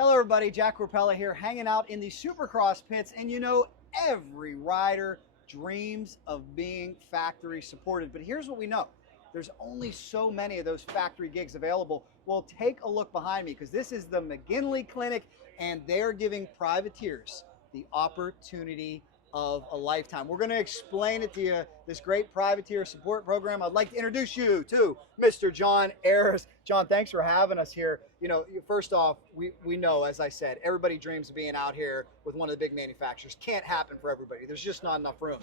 Hello everybody, Jack Rapella here, hanging out in the Supercross pits, and you know, every rider dreams of being factory supported, but here's what we know. There's only so many of those factory gigs available. Well, take a look behind me, because this is the McGinley Clinic, and they're giving privateers the opportunity of a lifetime. We're going to explain it to you, this great privateer support program. I'd like to introduce you to Mr. John Ayers. John, thanks for having us here. You know, first off, we know, as I said, everybody dreams of being out here with one of the big manufacturers. Can't happen for everybody. There's just not enough room.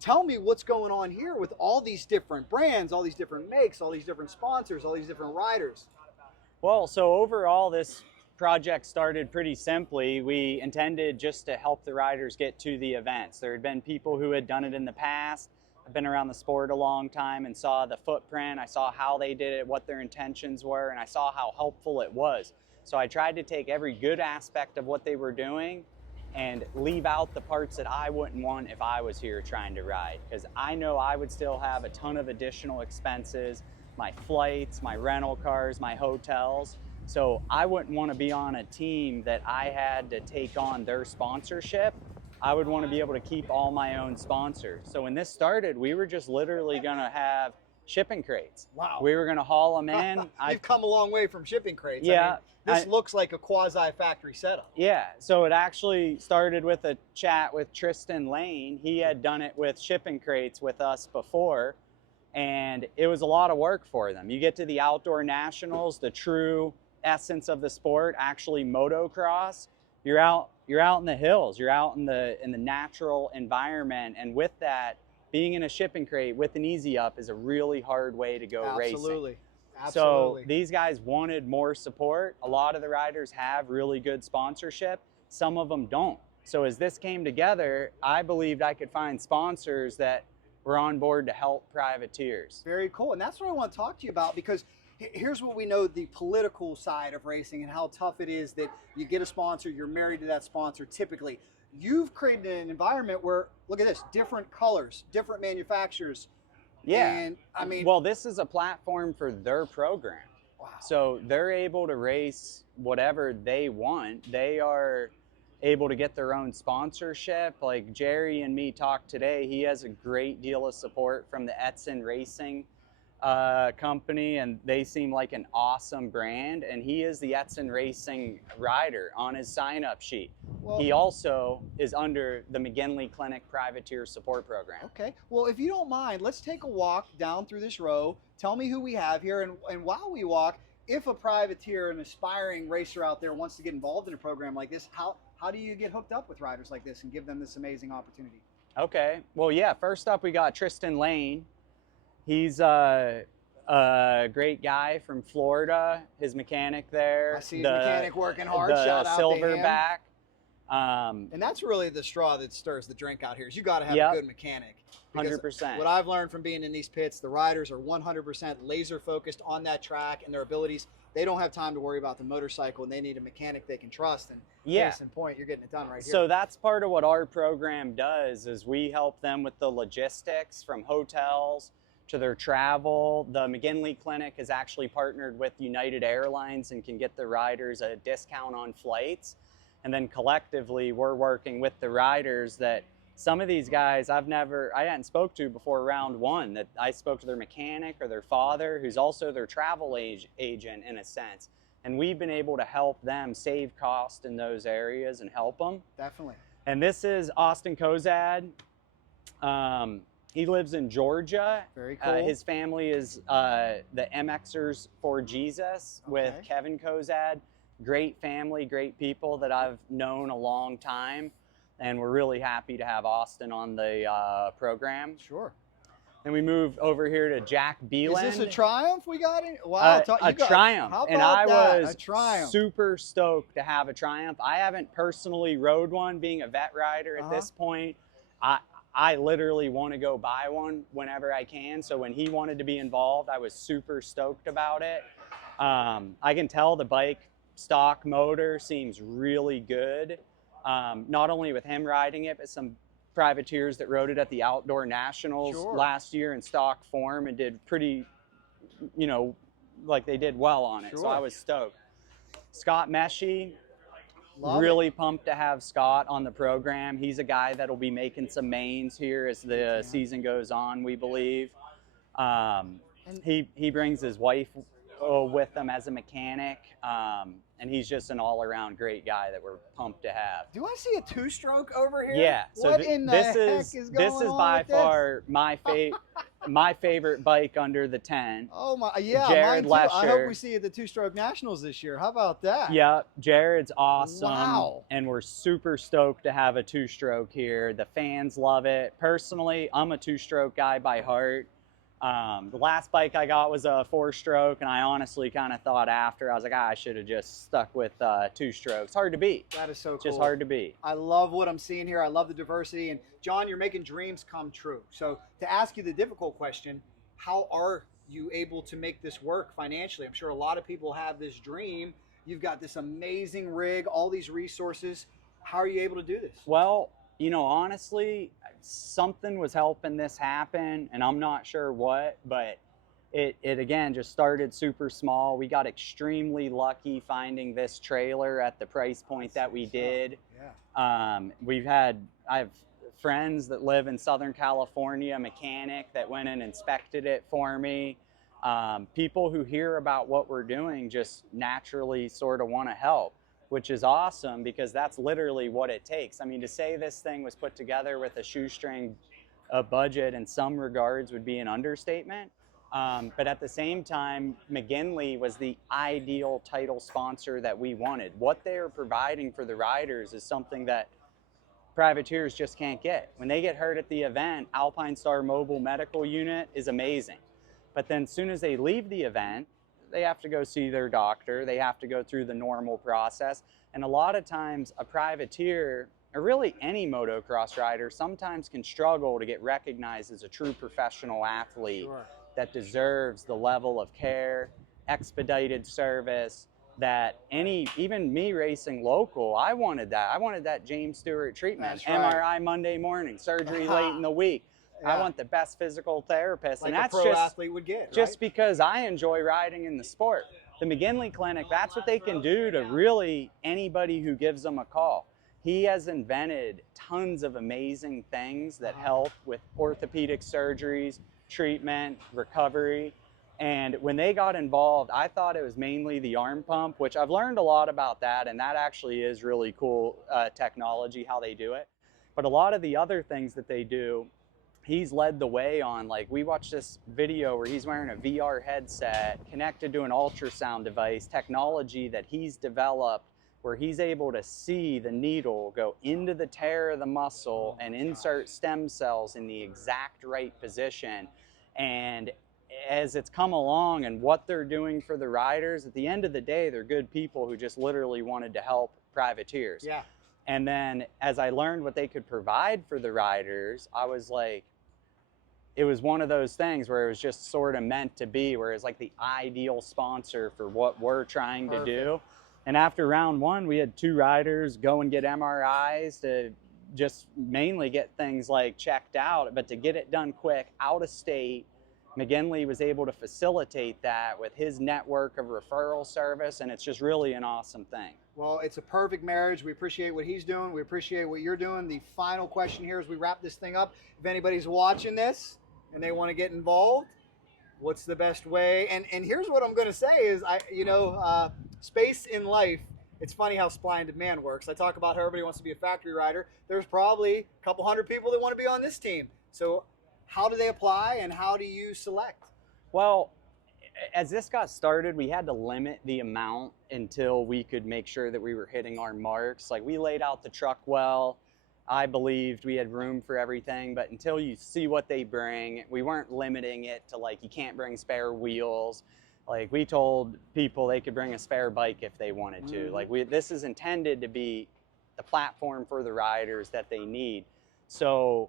Tell me what's going on here with all these different brands, all these different makes, all these different sponsors, all these different riders. Well, so overall, this project started pretty simply. We intended just to help the riders get to the events. There had been people who had done it in the past. I've been around the sport a long time and saw the footprint. I saw how they did it, what their intentions were, and I saw how helpful it was. So I tried to take every good aspect of what they were doing and leave out the parts that I wouldn't want if I was here trying to ride, because I know I would still have a ton of additional expenses, my flights, my rental cars, my hotels. So I wouldn't want to be on a team that I had to take on their sponsorship. I would want to be able to keep all my own sponsors. So when this started, we were just literally going to have shipping crates. Wow. We were going to haul them in. You've come a long way from shipping crates. Yeah. I mean, this looks like a quasi factory setup. Yeah, so it actually started with a chat with Tristan Lane. He had done it with shipping crates with us before, and it was a lot of work for them. You get to the outdoor nationals, the true essence of the sport, actually motocross. You're out in the hills, you're out in the natural environment, and with that, being in a shipping crate with an easy up is a really hard way to go racing. Absolutely. So these guys wanted more support. A lot of the riders have really good sponsorship. Some of them don't. So as this came together, I believed I could find sponsors that were on board to help privateers. Very cool. And that's what I want to talk to you about, because here's what we know, the political side of racing and how tough it is that you get a sponsor, you're married to that sponsor typically. You've created an environment where, look at this, different colors, different manufacturers. Yeah, and I mean, well, this is a platform for their program. Wow. So they're able to race whatever they want. They are able to get their own sponsorship. Like Jerry and me talked today, he has a great deal of support from the Edson Racing company, and they seem like an awesome brand, and he is the Edson Racing rider on his sign-up sheet. Well, he also is under the McGinley Clinic Privateer Support Program. Okay, well, if you don't mind, let's take a walk down through this row. Tell me who we have here, and while we walk, if a privateer, an aspiring racer out there wants to get involved in a program like this, how do you get hooked up with riders like this and give them this amazing opportunity? Okay, well, yeah, first up we got Tristan Lane. He's a great guy from Florida. His mechanic there. I see his mechanic working hard. Shout out Silverback. And that's really the straw that stirs the drink out here. Is you got to have a good mechanic. 100%. What I've learned from being in these pits, the riders are 100% laser focused on that track and their abilities. They don't have time to worry about the motorcycle, and they need a mechanic they can trust. And case in point, you're getting it done right here. So that's part of what our program does, is we help them with the logistics, from hotels to their travel. The McGinley Clinic has actually partnered with United Airlines and can get the riders a discount on flights. And then collectively, we're working with the riders that some of these guys I hadn't spoke to before round one, that I spoke to their mechanic or their father, who's also their travel agent in a sense. And we've been able to help them save cost in those areas and help them. Definitely. And this is Austin Kozad. He lives in Georgia. Very cool. His family is the MXers for Jesus with Kevin Kozad. Great family, great people that I've known a long time. And we're really happy to have Austin on the program. Sure. Then we move over here to Jack Beeland. Is this a Triumph we got in? Wow. A Triumph. How about and I was a Triumph. super stoked to have a Triumph. I haven't personally rode one, being a vet rider at this point. I literally want to go buy one whenever I can. So when he wanted to be involved, I was super stoked about it. I can tell the bike stock motor seems really good. Not only with him riding it, but some privateers that rode it at the Outdoor Nationals last year in stock form and did pretty, you know, like they did well on it. So I was stoked. Scott Meshi, Love Really pumped to have Scott on the program. He's a guy that'll be making some mains here as the season goes on, we believe. He brings his wife with him as a mechanic, and he's just an all-around great guy that we're pumped to have. Do I see a two-stroke over here? Yeah. So what in the heck is going on this is by with this? far my favorite bike under the tent. Oh my, yeah, Jared mine too. I hope Lesher. we see you at the two-stroke nationals this year. How about that? Yeah, Jared's awesome. Wow. And we're super stoked to have a two-stroke here. The fans love it. Personally, I'm a two-stroke guy by heart. The last bike I got was a four-stroke, and I honestly kind of thought after, I was like, I should have just stuck with two strokes. Hard to beat. That is so cool. Just hard to beat. I love what I'm seeing here. I love the diversity. And John, you're making dreams come true. So to ask you the difficult question, how are you able to make this work financially? I'm sure a lot of people have this dream. You've got this amazing rig, all these resources. How are you able to do this? Well, you know, honestly, something was helping this happen, and I'm not sure what, but it again just started super small. We got extremely lucky finding this trailer at the price point that we did. Yeah. I have friends that live in Southern California, a mechanic that went and inspected it for me. People who hear about what we're doing just naturally sort of want to help, which is awesome because that's literally what it takes. I mean, to say this thing was put together with a shoestring budget in some regards would be an understatement. But at the same time, McGinley was the ideal title sponsor that we wanted. What they're providing for the riders is something that privateers just can't get. When they get hurt at the event, Alpine Star Mobile Medical Unit is amazing. But then as soon as they leave the event, they have to go see their doctor. They have to go through the normal process. And a lot of times a privateer, or really any motocross rider, sometimes can struggle to get recognized as a true professional athlete that deserves the level of care, expedited service that even me racing local, I wanted that. I wanted that James Stewart treatment. That's right. MRI Monday morning, surgery late in the week. Yeah. I want the best physical therapist. Like and that's a pro just, athlete would get, just because I enjoy riding in the sport. The McGinley Clinic, that's what they can do to really anybody who gives them a call. He has invented tons of amazing things that help with orthopedic surgeries, treatment, recovery. And when they got involved, I thought it was mainly the arm pump, which I've learned a lot about that, and that actually is really cool technology, how they do it. But a lot of the other things that they do, he's led the way on. Like, we watched this video where he's wearing a VR headset connected to an ultrasound device, technology that he's developed where he's able to see the needle go into the tear of the muscle and insert stem cells in the exact right position. And as it's come along and what they're doing for the riders, at the end of the day, they're good people who just literally wanted to help privateers. Yeah. And then as I learned what they could provide for the riders, I was like, it was one of those things where it was just sort of meant to be, where it's like the ideal sponsor for what we're trying to do. And after round one, we had 2 riders go and get MRIs to just mainly get things like checked out, but to get it done quick, out of state. McGinley was able to facilitate that with his network of referral service, and it's just really an awesome thing. Well, it's a perfect marriage. We appreciate what he's doing. We appreciate what you're doing. The final question here as we wrap this thing up, if anybody's watching this and they want to get involved, what's the best way? And here's what I'm going to say is, space in life, it's funny how supply and demand works. I talk about how everybody wants to be a factory rider. There's probably a couple hundred people that want to be on this team. So how do they apply and how do you select? Well, as this got started, we had to limit the amount until we could make sure that we were hitting our marks. Like, we laid out the truck well. I believed we had room for everything, but until you see what they bring, we weren't limiting it to, like, you can't bring spare wheels. Like, we told people they could bring a spare bike if they wanted to. Like, this is intended to be the platform for the riders that they need. So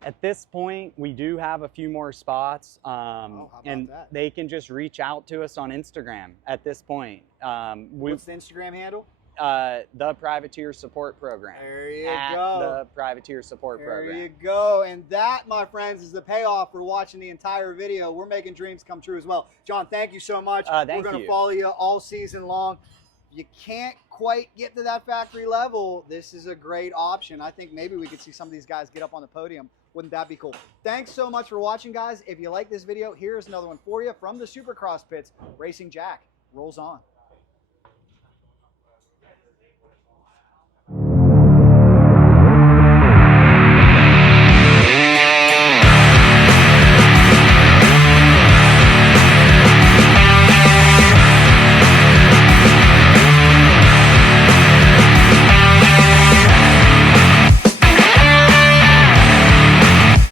at this point, we do have a few more spots, and they can just reach out to us on Instagram at this point. What's the Instagram handle? The Privateer Support Program. There you go. The Privateer Support Program. There you go. And that, my friends, is the payoff for watching the entire video. We're making dreams come true as well. John, thank you so much. Thank We're going you. to follow you all season long. you can't quite get to that factory level, this is a great option. I think maybe we could see some of these guys get up on the podium. Wouldn't that be cool? Thanks so much for watching, guys. If you like this video, here's another one for you from the Supercross pits. Racing Jack rolls on.